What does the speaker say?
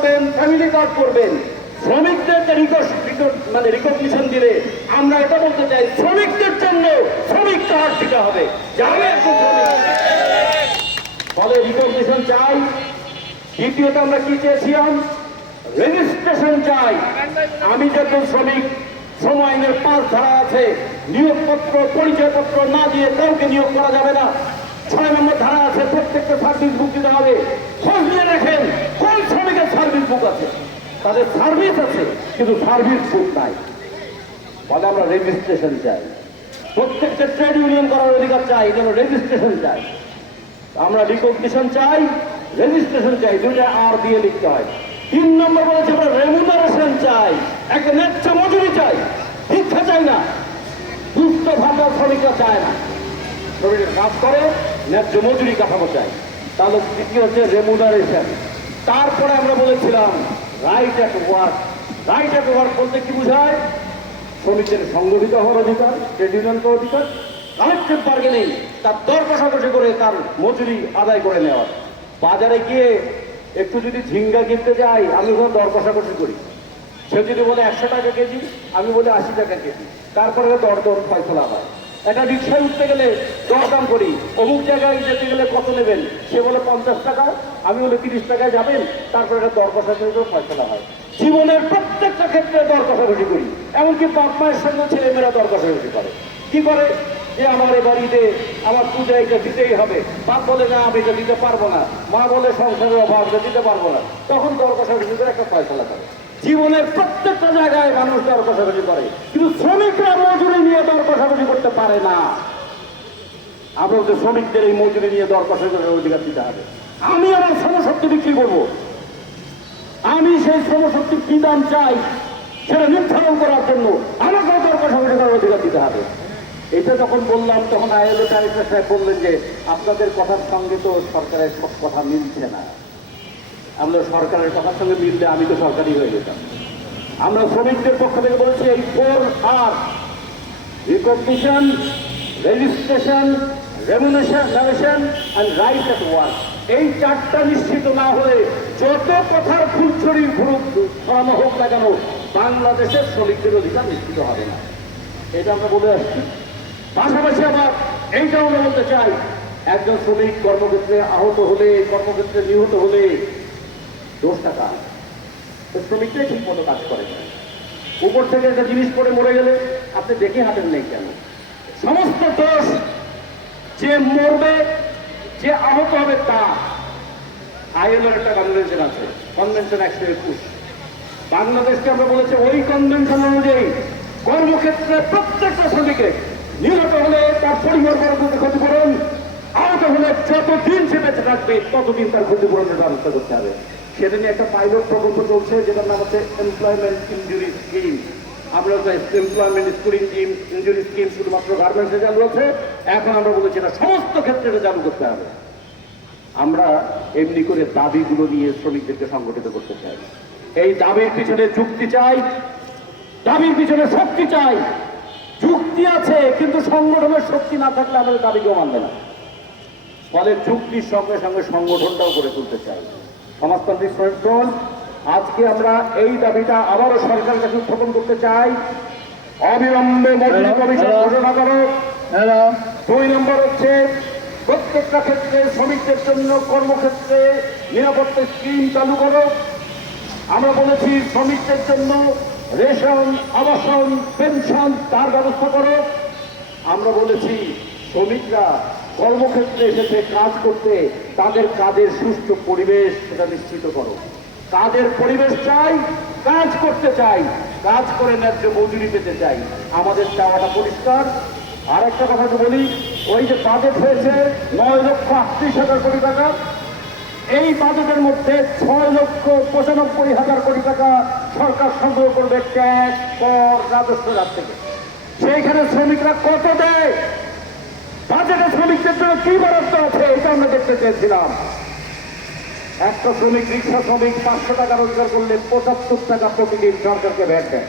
করবেন, family card করবেন, শ্রমিকদেরকে recognition দিলে আমরা এটা বলতে চাই শ্রমিকদের জন্য শ্রমিক কার্ড দিতে হবে। ফলে রিকগনিশন চাই। দ্বিতীয়ত আমরা কি চেয়েছিলাম? রেজিস্ট্রেশন চাই। আমি যখন শ্রমিক শ্রম আইনের 5 ধারা আছে, নিয়োগপত্র পরিচয়পত্র না দিয়ে কাউকে নিয়োগ করা যাবে না। 6 নম্বর ধারা আছে, প্রত্যেকটা সার্ভিস বুক দিতে হবে। খোঁজ নিয়ে রাখেন কোন শ্রমিকের সার্ভিস বুক আছে। তাদের সার্ভিস আছে কিন্তু সার্ভিস বুক নাই। ফলে আমরা রেজিস্ট্রেশন চাই। প্রত্যেকটা ট্রেড ইউনিয়ন করার অধিকার চাই, যেন রেজিস্ট্রেশন চাই। আমরা রিকগনিশন চাই, রেজিস্ট্রেশন চাই, দুইটা আর দিয়ে লিখতে হয়। 3 নম্বর বলেছে আমরা রেমুনারেশন চাই, একটা ন্যায্য মজুরি চাই। শিক্ষা চাই না, দুস্থ ভাতা শ্রমিকরা চায় না। শ্রমিকের কাজ করে ন্যায্য মজুরি কাঠামো চাই। তাহলে দ্বিতীয় হচ্ছে রেমুনারেশন। তারপরে আমরা বলেছিলাম right at work. Right at work বলতে কি বোঝায়? শ্রমিকদের সংগঠিত হওয়ার অধিকার, ট্রেড ইউনিয়ন করার অধিকার, কালেক্টিভ বার্গেনিং, তার দর কষাকষি করে তার মজুরি আদায় করে নেওয়া। বাজারে গিয়ে একটু যদি ঝিঙ্গা কিনতে যাই, আমি ওখানে দর কষাকষি করি। সে যদি বলে 100 টাকা কেজি, আমি বলি 80 টাকা কেজি। তারপরে দর ফয়সলা হয়। একটা রিক্সায় উঠতে গেলে দরদাম করি, অমুক জায়গায় যেতে গেলে কত নেবেন, সে বলে 50 টাকা, আমি বলে 30 টাকায় যাবেন। তারপরে একটা দর কষাকষি করে ফয়সলা হয়। জীবনের প্রত্যেকটা ক্ষেত্রে দর কষাকষি করি। এমনকি বাপ মায়ের সঙ্গে ছেলেমেয়েরা দর কষাকষি করে। কি করে? যে আমার এ বাড়িতে আমার পূজা এটা দিতেই হবে। বাপ বলে না আমি এটা দিতে পারবো না, মা বলে সংসারের অভাব এটা দিতে পারবো না। তখন দর কষাকষি করে একটা ফয়সলা করে। জীবনের প্রত্যেকটা জায়গায় মানুষ দর কষাকষি করে, কিন্তু শ্রমিকরা মজুরি নিয়ে দর কষাকষি করতে পারে না। আমরা যে শ্রমিকদের এই মজুরি নিয়ে দর কষাকষির অধিকার দিতে হবে। আমি আমার শ্রমশক্তি বিক্রি করবো, আমি সেই শ্রমশক্তির কি দাম চাই সেটা নির্ধারণ করার জন্য আমাকেও দর কষাকষি করার অধিকার দিতে হবে। এটা যখন বললাম তখন আইএলও ডাইরেক্টর সাহেব বললেন যে আপনাদের কথার সঙ্গে তো সরকারের সব কথা মিলছে না। আমরা সরকারের কথার সঙ্গে মিললে আমি তো সরকারি হয়ে যেতাম। আমরা শ্রমিকদের পক্ষ থেকে বলেছি এই 4R, recognition, registration, remuneration and right at work, এই 4টা নিশ্চিত না হলে যত কথার ফুলছড়ি ছড়ানো হোক না কেন, বাংলাদেশের শ্রমিকদের অধিকার নিশ্চিত হবে না। এটা আমরা বলে আসছি। পাশাপাশি আবার এইটাও আমরা বলতে চাই, একজন শ্রমিক কর্মক্ষেত্রে আহত হলে, কর্মক্ষেত্রে নিহত হলে দোষটা কার? শ্রমিকটাই ঠিক মতো কাজ করে না। উপর থেকে একটা জিনিস পরে মরে গেলে আপনি দেখে হাঁটেন নেই কেন? সমস্ত দোষ যে মরবে, যে আহত হবে তা। আইএলওর একটা কনভেনশন আছে, কনভেনশন 121। বাংলাদেশকে আমরা বলেছি ওই কনভেনশন অনুযায়ী কর্মক্ষেত্রে প্রত্যেকটা শ্রমিকের নিহত হলে তার পরিবার বর্গকে ক্ষতিপূরণ, আহত হলে যতদিন সে বেঁচে থাকবে ততদিন তার ক্ষতিপূরণের ব্যবস্থা করতে হবে। সেটা নিয়ে একটা পাইলট প্রকল্প চলছে, যেটার নাম হচ্ছে এমপ্লয়মেন্ট ইনজুরি স্কিম। আমরা এমপ্লয়মেন্ট ইনজুরি স্কিম শুধুমাত্র গার্মেন্টসে চালু আছে, এখন আমরা বলেছি এটা সমস্ত ক্ষেত্রে এটা চালু করতে হবে। আমরা এমনি করে দাবিগুলো নিয়ে শ্রমিকদেরকে সংগঠিত করতে চাই। এই দাবির পিছনে যুক্তি চাই, দাবির পিছনে শক্তি চাই। যুক্তি আছে কিন্তু সংগঠনের শক্তি না থাকলে আমাদের দাবিকেও মানবে না। ফলে যুক্তির সঙ্গে সঙ্গে সংগঠনটাও করে তুলতে চাই। সমাজতান্ত্রিক শ্রমিক দল আজকে আমরা এই দাবিটা আবারও সরকারের কাছে উত্থাপন করতে চাই। অবিলম্বে মজুরি কমিশন ঘোষণা করো। 2 নম্বর হচ্ছে প্রত্যেকটা ক্ষেত্রে শ্রমিকদের জন্য কর্মক্ষেত্রে নিরাপত্তা স্কিম চালু করো। আমরা বলেছি শ্রমিকদের জন্য রেশন, আবাসন, পেনশন তার ব্যবস্থা করো। আমরা বলেছি শ্রমিকরা কর্মক্ষেত্রে এসেছে কাজ করতে, তাদের কাজের সুষ্ঠু পরিবেশ সেটা নিশ্চিত করো। কাজের পরিবেশ চাই, কাজ করতে চাই, কাজ করে ন্যায্য মজুরি পেতে চাই। আমাদের চাওয়াটা পরিষ্কার। আর একটা কথা বলি, ওই যে বাজেট হয়েছে 9,38,000 কোটি টাকা, এই বাজেটের মধ্যে 6,95,000 কোটি টাকা সরকার সংগ্রহ করবে ট্যাক্স, কর, রাজস্ব থেকে। সেইখানে শ্রমিকরা কত দেয়? বাজেটে শ্রমিকদের জন্য কি বরাদ্দ আছে এটা আমরা দেখতে চেয়েছিলাম। একটা শ্রমিক, রিক্সা শ্রমিক 500 টাকা রোজগার করলে 75 টাকা প্রতিদিন সরকারকে ভ্যাট দেয়।